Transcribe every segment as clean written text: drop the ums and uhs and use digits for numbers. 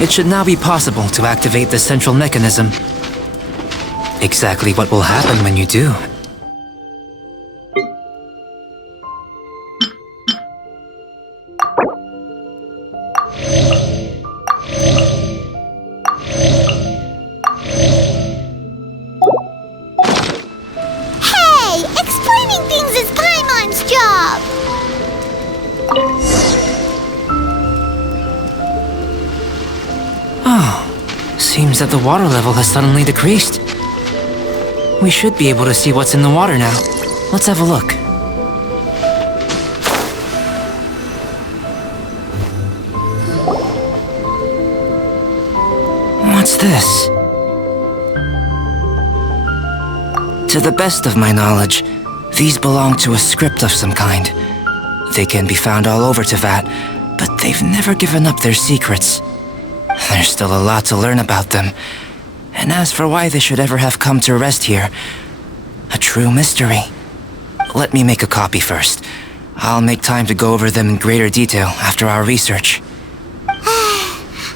It should now be possible to activate the central mechanism. Exactly what will happen when you do? Hey! Explaining things is Paimon's job! Oh, seems that the water level has suddenly decreased. We should be able to see what's in the water now. Let's have a look. What's this? To the best of my knowledge, these belong to a script of some kind. They can be found all over Tevat, but they've never given up their secrets. There's still a lot to learn about them. And as for why they should ever have come to rest here, a true mystery. Let me make a copy first. I'll make time to go over them in greater detail after our research.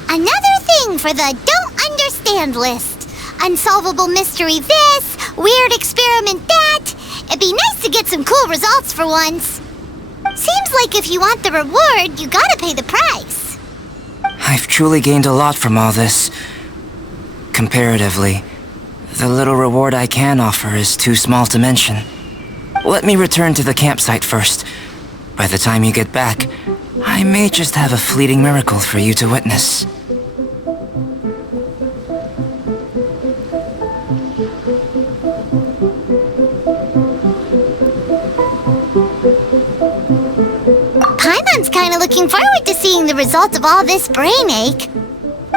Another thing for the don't understand list. Unsolvable mystery this, weird experiment that. It'd be nice to get some cool results for once. Seems like if you want the reward, you gotta pay the price. I've truly gained a lot from all this. Comparatively, the little reward I can offer is too small to mention. Let me return to the campsite first. By the time you get back, I may just have a fleeting miracle for you to witness. Paimon's kinda looking forward to seeing the results of all this brain ache.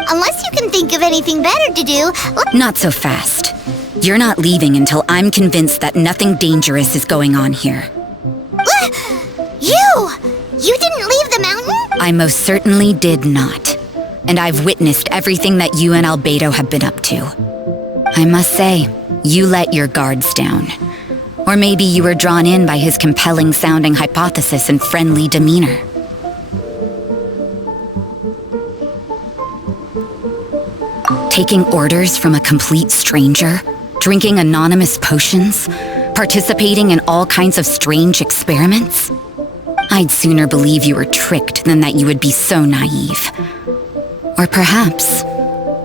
Unless you can think of anything better to do, Not so fast. You're not leaving until I'm convinced that nothing dangerous is going on here. You didn't leave the mountain? I most certainly did not. And I've witnessed everything that you and Albedo have been up to. I must say, you let your guards down. Or maybe you were drawn in by his compelling-sounding hypothesis and friendly demeanor. Taking orders from a complete stranger, drinking anonymous potions, participating in all kinds of strange experiments? I'd sooner believe you were tricked than that you would be so naive. Or perhaps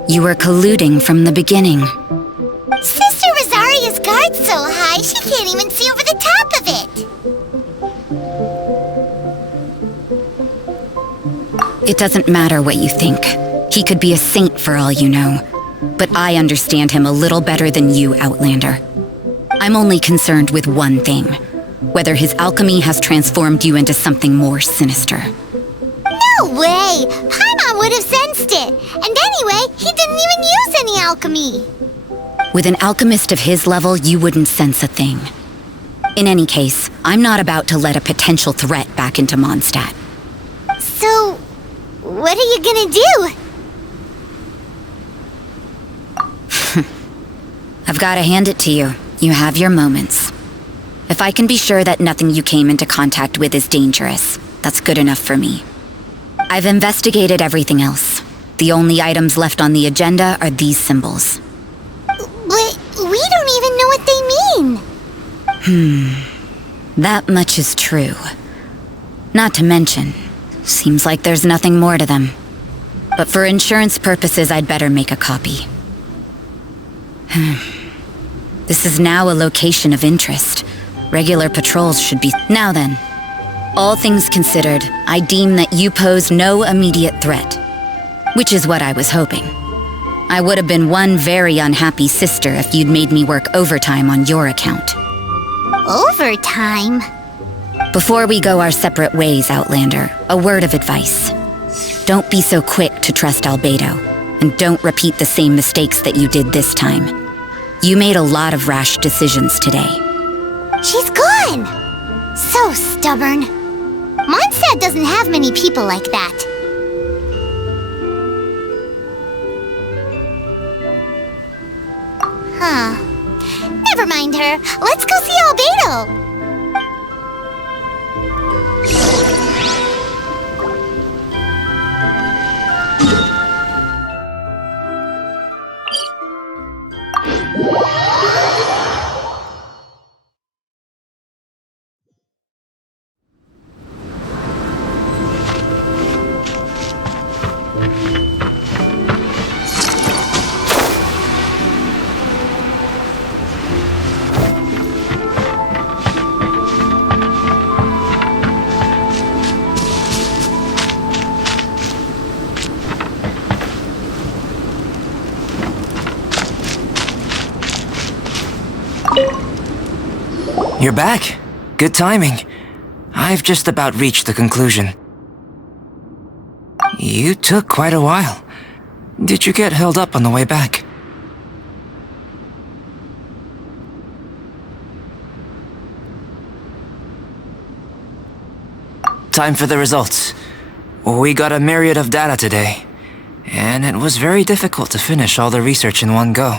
you were colluding from the beginning. Sister Rosaria's guard's so high, she can't even see over the top of it. It doesn't matter what you think. He could be a saint for all you know. But I understand him a little better than you, Outlander. I'm only concerned with one thing. Whether his alchemy has transformed you into something more sinister. No way! Paimon would have sensed it. And anyway, he didn't even use any alchemy. With an alchemist of his level, you wouldn't sense a thing. In any case, I'm not about to let a potential threat back into Mondstadt. So, what are you gonna do? I've got to hand it to you. You have your moments. If I can be sure that nothing you came into contact with is dangerous, that's good enough for me. I've investigated everything else. The only items left on the agenda are these symbols. But we don't even know what they mean. That much is true. Not to mention, seems like there's nothing more to them. But for insurance purposes, I'd better make a copy. This is now a location of interest. Regular patrols should be... Now then, all things considered, I deem that you pose no immediate threat. Which is what I was hoping. I would have been one very unhappy sister if you'd made me work overtime on your account. Overtime? Before we go our separate ways, Outlander, a word of advice. Don't be so quick to trust Albedo, and don't repeat the same mistakes that you did this time. You made a lot of rash decisions today. She's gone! So stubborn. Mondstadt doesn't have many people like that. Huh. Never mind her. Let's go see Albedo. You're back. Good timing. I've just about reached the conclusion. You took quite a while. Did you get held up on the way back? Time for the results. We got a myriad of data today, and it was very difficult to finish all the research in one go.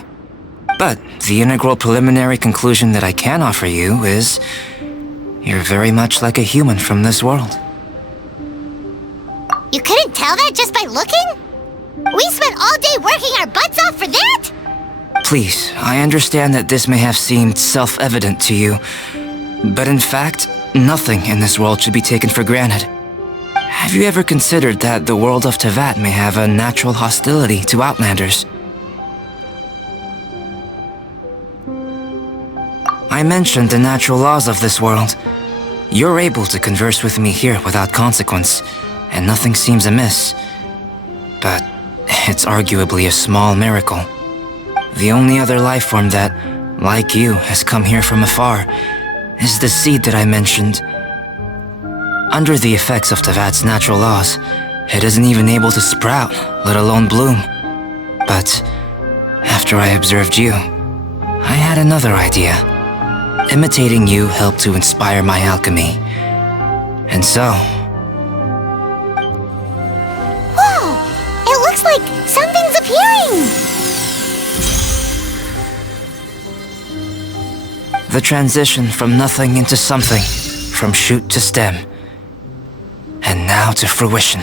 But the integral preliminary conclusion that I can offer you is you're very much like a human from this world. You couldn't tell that just by looking? We spent all day working our butts off for that? Please, I understand that this may have seemed self-evident to you, but in fact, nothing in this world should be taken for granted. Have you ever considered that the world of Teyvat may have a natural hostility to Outlanders? I mentioned the natural laws of this world. You're able to converse with me here without consequence, and nothing seems amiss. But it's arguably a small miracle. The only other life form that, like you, has come here from afar is the seed that I mentioned. Under the effects of Teyvat's natural laws, it isn't even able to sprout, let alone bloom. But after I observed you, I had another idea. Imitating you helped to inspire my alchemy. And so... Whoa! It looks like something's appearing! The transition from nothing into something, from shoot to stem, and now to fruition.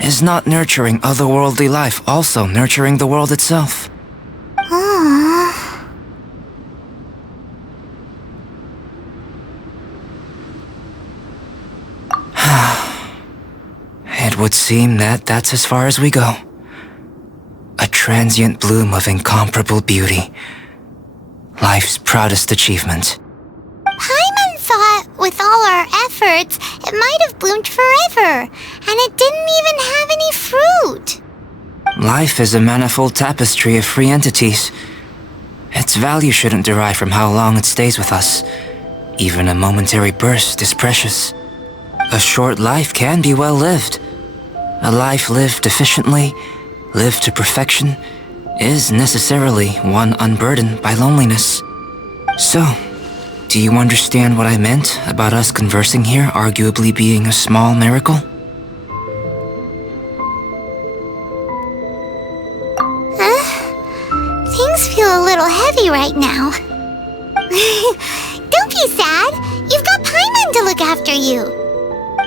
Is not nurturing otherworldly life also nurturing the world itself? It would seem that that's as far as we go. A transient bloom of incomparable beauty. Life's proudest achievement. Paimon thought, with all our efforts, it might have bloomed forever, and it didn't even have any fruit. Life is a manifold tapestry of free entities. Its value shouldn't derive from how long it stays with us. Even a momentary burst is precious. A short life can be well lived. A life lived efficiently, lived to perfection, is necessarily one unburdened by loneliness. So, do you understand what I meant about us conversing here arguably being a small miracle? Things feel a little heavy right now. Don't be sad. You've got Paimon to look after you.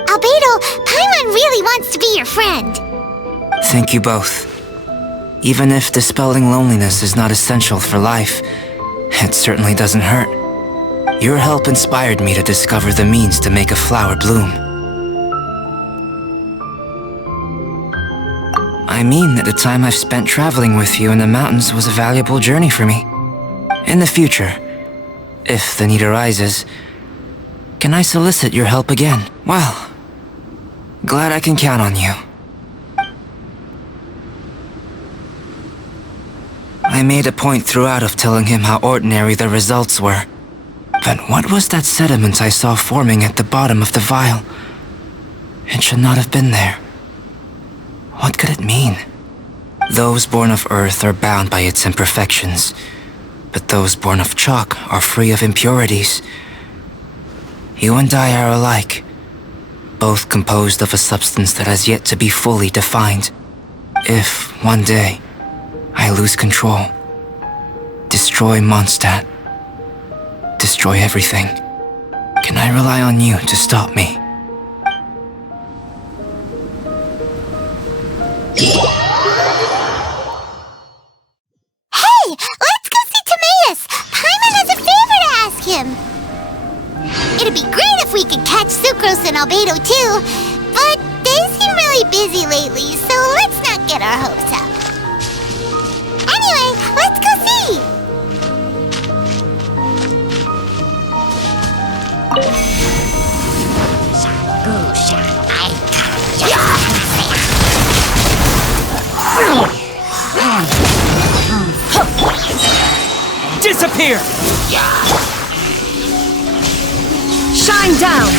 Albedo, Paimon really wants to be your friend. Thank you both. Even if dispelling loneliness is not essential for life, it certainly doesn't hurt. Your help inspired me to discover the means to make a flower bloom. I mean that the time I've spent traveling with you in the mountains was a valuable journey for me. In the future, if the need arises, can I solicit your help again? Well, glad I can count on you. I made a point throughout of telling him how ordinary the results were. But what was that sediment I saw forming at the bottom of the vial? It should not have been there. What could it mean? Those born of earth are bound by its imperfections, but those born of chalk are free of impurities. You and I are alike, both composed of a substance that has yet to be fully defined. If, one day, I lose control, destroy Mondstadt, destroy everything, can I rely on you to stop me? Hey, let's go see Timaeus. Paimon has a favor to ask him. It'd be great if we could catch Sucrose and Albedo too, but they seem really busy lately, so let's not get our hopes up. Anyway, let's go see! Disappear! Shine down!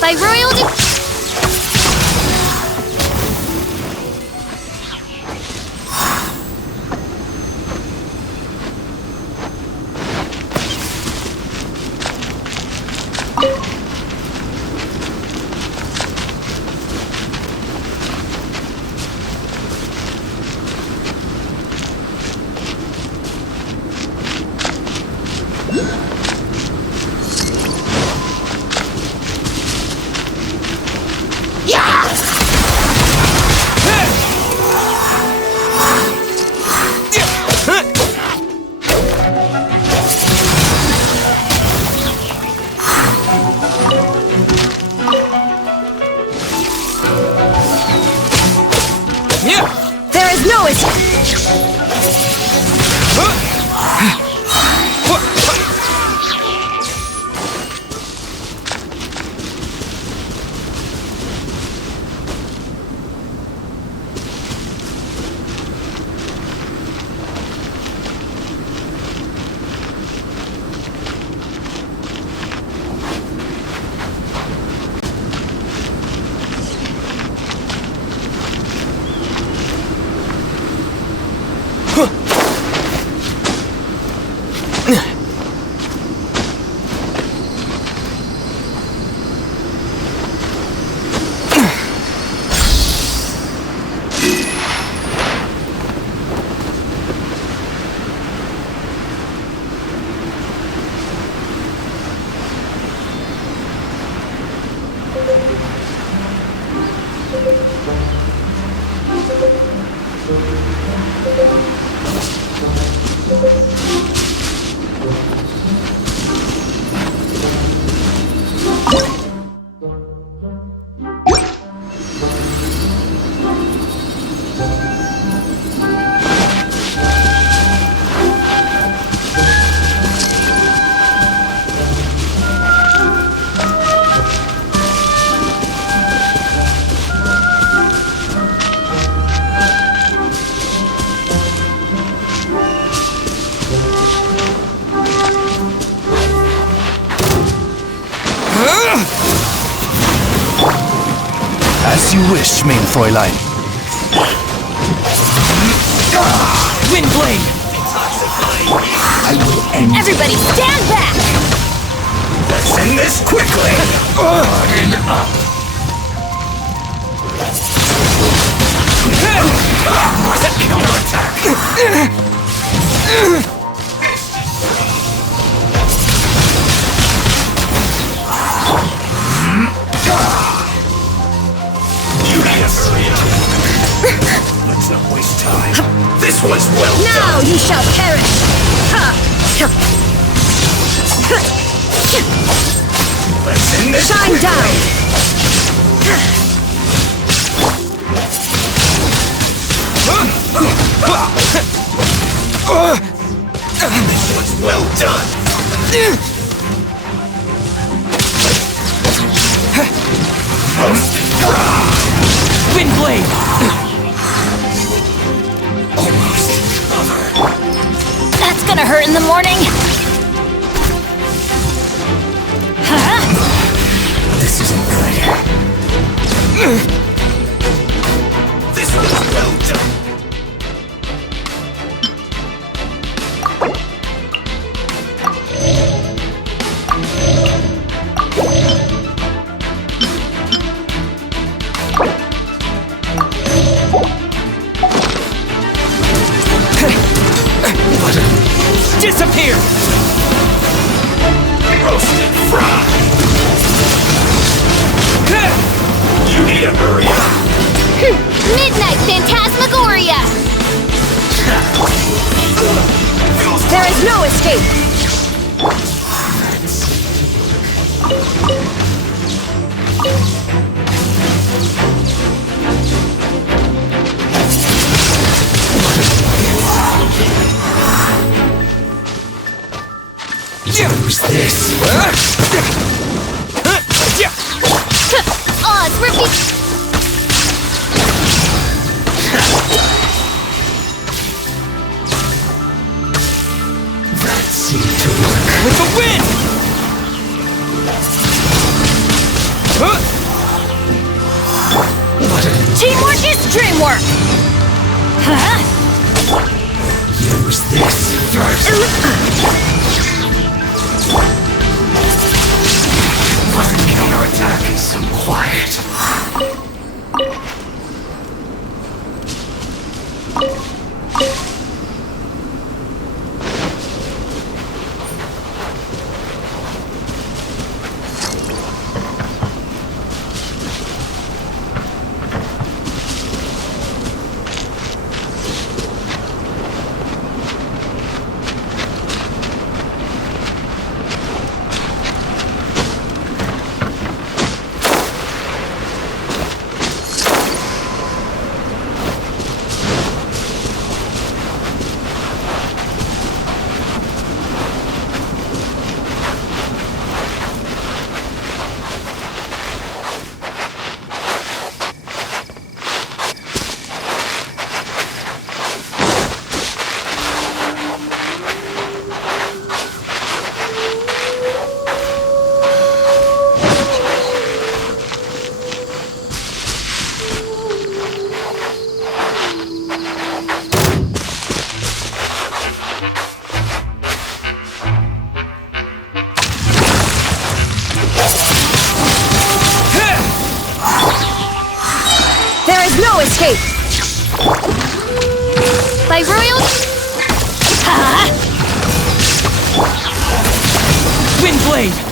By royal There is no As you wish, mein Fräulein. Windblade! I will end Everybody stand back! Let's end this quickly! Harden up! Counterattack! Let's not waste time. This one's well done. Now you shall perish! Let's end this Shine quickly. down! This one's well done. Windblade! Almost over. That's gonna hurt in the morning! Huh? This isn't good. This one's well done. Disappear! Roasted fry. You need a burrito. Dream work! Huh? Use this first. One counterattack and some quiet. No escape! By royal... Ha! Windblade!